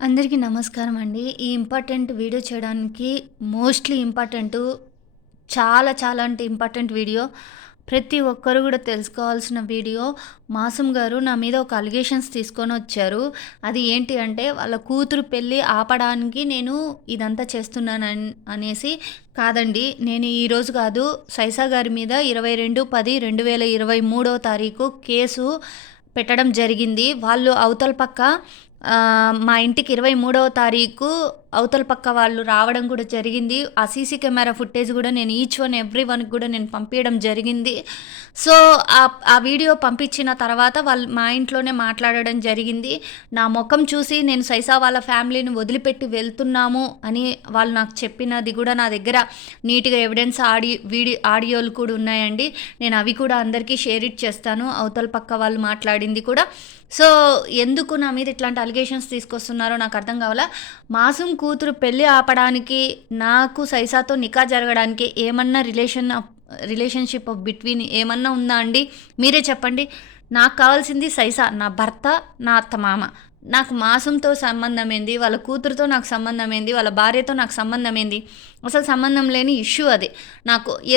అందరికీ నమస్కారం అండి. ఈ ఇంపార్టెంట్ వీడియో చేయడానికి మోస్ట్‌లీ ఇంపార్టెంటు చాలా చాలా అంటే ఇంపార్టెంట్ వీడియో. ప్రతి ఒక్కరు గూడా తెలుసుకోవాల్సిన వీడియో. మాసూమ్ గారు నా మీద ఒక అలిగేషన్స్ తీసుకొనొచ్చారు. అది ఏంటి అంటే వాళ్ళ కూతురు పెళ్లి ఆపడానికి నేను ఇదంతా అనేసి. కాదండి. నేను ఈరోజు కాదు, సైసా గారి మీద 22/10/2023 కేసు పెట్టడం జరిగింది. వాళ్ళు అవతల పక్క మా ఇంటికి 23వ తారీఖు అవతల పక్క వాళ్ళు రావడం కూడా జరిగింది. ఆ సీసీ కెమెరా ఫుటేజ్ కూడా నేను ఈచ్ వన్ ఎవ్రీ వన్‌కి కూడా నేను పంపియడం జరిగింది. సో, ఆ వీడియో పంపించిన తర్వాత వాళ్ళు మా ఇంట్లోనే మాట్లాడడం జరిగింది. నా మొఖం చూసి నేను సైసా వాళ్ళ ఫ్యామిలీని వదిలిపెట్టి వెళ్తున్నాము అని వాళ్ళు నాకు చెప్పినది కూడా నా దగ్గర నీట్‌గా ఎవిడెన్స్ ఆడియోలు కూడా ఉన్నాయండి. నేను అవి కూడా అందరికీ షేర్ చేస్తాను. అవతల పక్క వాళ్ళు మాట్లాడింది కూడా. సో, ఎందుకు నా మీద ఇట్లాంటి అలిగేషన్స్ తీసుకొస్తున్నారో నాకు అర్థం కావాలా. మాసూమ్ కూతురు పెళ్లి ఆపడానికి, నాకు సైసాతో నికా జరగడానికి ఏమన్నా రిలేషన్‌షిప్ ఆఫ్ బిట్వీన్ ఏమన్నా ఉందా అండి? మీరే చెప్పండి. నాకు కావాల్సింది సైసా, నా భర్త, నా అత్తమామ. నాకు మాసూమ్‌తో సంబంధం ఏంది? వాళ్ళ కూతురుతో నాకు సంబంధం ఏంది? వాళ్ళ భార్యతో నాకు సంబంధం ఏంది? అసలు సంబంధం లేని ఇష్యూ అది.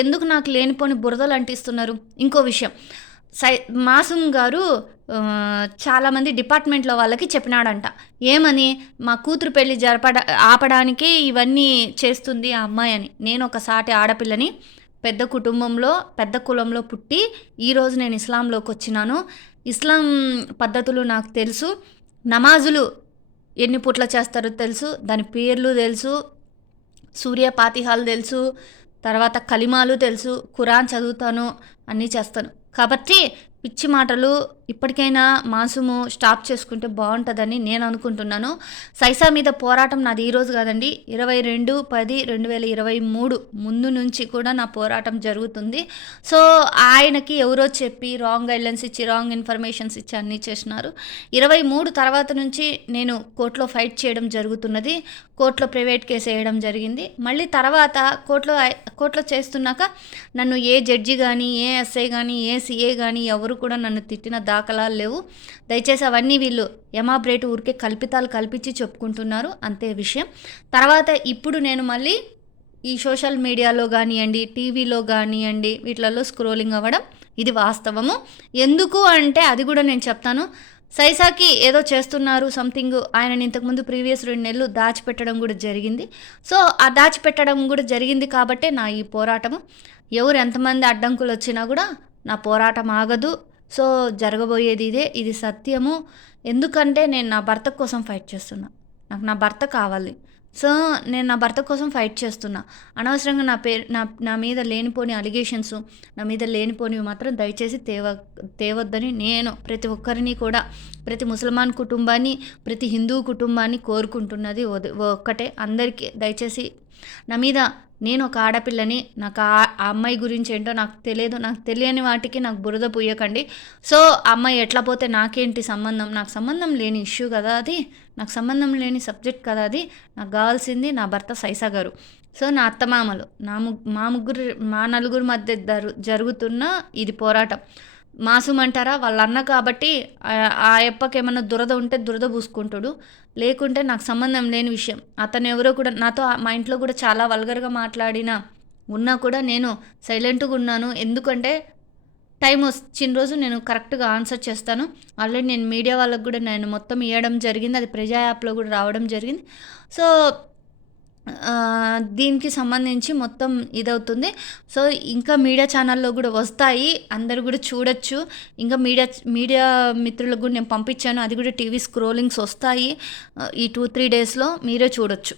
ఎందుకు నాకు లేనిపోని బురదలు అంటిస్తున్నారు? ఇంకో విషయం, సై మాసూమ్ గారు చాలామంది డిపార్ట్మెంట్‌లో వాళ్ళకి చెప్పినాడంట. ఏమని? మా కూతురు పెళ్లి ఆపడానికే ఇవన్నీ చేస్తుంది ఆ అమ్మాయి అని. నేను ఒక సాటి ఆడపిల్లని, పెద్ద కుటుంబంలో, పెద్ద కులంలో పుట్టి, ఈరోజు నేను ఇస్లాంలోకొచ్చినాను. ఇస్లాం పద్ధతులు నాకు తెలుసు. నమాజులు ఎన్ని పూట్ల చేస్తారో తెలుసు. దాని పేర్లు తెలుసు. సూర్య ఫాతిహాలు తెలుసు. తర్వాత కలిమాలు తెలుసు. ఖురాన్ చదువుతాను. అన్నీ చేస్తాను. కాబట్టి పిచ్చి మాటలు ఇప్పటికైనా మాసూము స్టాప్ చేసుకుంటే బాగుంటుందని నేను అనుకుంటున్నాను. సైసా మీద పోరాటం నాది ఈరోజు కాదండి. 22/10/2023 ముందు నుంచి కూడా నా పోరాటం జరుగుతుంది. సో, ఆయనకి ఎవరో చెప్పి రాంగ్ గైడ్లైన్స్ ఇచ్చి, రాంగ్ ఇన్ఫర్మేషన్స్ ఇచ్చి అన్నీ చేసినారు. 23 తర్వాత నుంచి నేను కోర్టులో ఫైట్ చేయడం జరుగుతున్నది. కోర్టులో ప్రైవేట్ కేసు వేయడం జరిగింది. మళ్ళీ తర్వాత కోర్టులో చేస్తున్నాక నన్ను ఏ జడ్జి కానీ, ఏ ఎస్ఐ కానీ, ఏ సిఏ కానీ ఎవరు కూడా నన్ను తిట్టిన దాఖలాలు లేవు. దయచేసి అవన్నీ వీళ్ళు ఎమాబ్రేట్ ఊరికే కల్పితాలు కల్పించి చెప్పుకుంటున్నారు, అంతే విషయం. తర్వాత ఇప్పుడు నేను మళ్ళీ ఈ సోషల్ మీడియాలో కానివ్వండి, టీవీలో కానివ్వండి, వీటిలలో స్క్రోలింగ్ అవ్వడం ఇది వాస్తవము. ఎందుకు అంటే అది కూడా నేను చెప్తాను. సైసాకి ఏదో చేస్తున్నారు సంథింగ్. ఆయనని ఇంతకుముందు ప్రీవియస్ 2 నెలలు దాచిపెట్టడం కూడా జరిగింది. సో, ఆ దాచిపెట్టడం కూడా జరిగింది కాబట్టే నా ఈ పోరాటము. ఎవరు ఎంతమంది అడ్డంకులు వచ్చినా కూడా నా పోరాటం ఆగదు. సో, జరగబోయేది ఇదే. ఇది సత్యము. ఎందుకంటే నేను నా భర్త కోసం ఫైట్ చేస్తున్నా. నాకు నా భర్త కావాలి. సో, నేను నా భర్త కోసం ఫైట్ చేస్తున్నా. అనవసరంగా నా మీద లేనిపోని అలిగేషన్స్, నా మీద లేనిపోనివి మాత్రం దయచేసి తేవద్దని నేను ప్రతి ఒక్కరిని కూడా, ప్రతి ముసల్మాన్ కుటుంబాన్ని, ప్రతి హిందూ కుటుంబాన్ని కోరుకుంటున్నది ఒక్కటే. అందరికీ దయచేసి నా మీద, నేను ఒక ఆడపిల్లని, నాకు ఆ అమ్మాయి గురించి ఏంటో నాకు తెలియదు. నాకు తెలియని వాటికి నాకు బురద పూయకండి. సో, ఆ అమ్మాయి ఎట్లా పోతే నాకేంటి సంబంధం? నాకు సంబంధం లేని ఇష్యూ కదా అది. నాకు సంబంధం లేని సబ్జెక్ట్ కదా అది. నాకు కావాల్సింది నా భర్త సైసా గారు. సో, నా అత్తమామలు, మా నలుగురు మధ్య జరుగుతున్న ఇది పోరాటం. మాసూమ్ అంటారా? వాళ్ళ అన్న కాబట్టి ఆ యప్పకేమన్నా దురద ఉంటే దురద పూసుకుంటాడు. లేకుంటే నాకు సంబంధం లేని విషయం. అతను ఎవరో కూడా నాతో మా ఇంట్లో కూడా చాలా వల్గర్‌గా ఉన్నా కూడా నేను సైలెంట్‌గా ఉన్నాను. ఎందుకంటే టైం వచ్చిన రోజు నేను కరెక్ట్‌గా ఆన్సర్ చేస్తాను. ఆల్రెడీ నేను మీడియా వాళ్ళకి కూడా నేను మొత్తం ఇయ్యడం జరిగింది. అది ప్రజా యాప్‌లో కూడా రావడం జరిగింది. సో, దీనికి సంబంధించి మొత్తం ఇదవుతుంది. సో, ఇంకా మీడియా ఛానల్‌లో కూడా వస్తాయి. అందరూ కూడా చూడొచ్చు. ఇంకా మీడియా మిత్రులకు కూడా నేను పంపించాను. అది కూడా టీవీ స్క్రోలింగ్స్ వస్తాయి. ఈ 2, 3 డేస్‌లో మీరే చూడొచ్చు.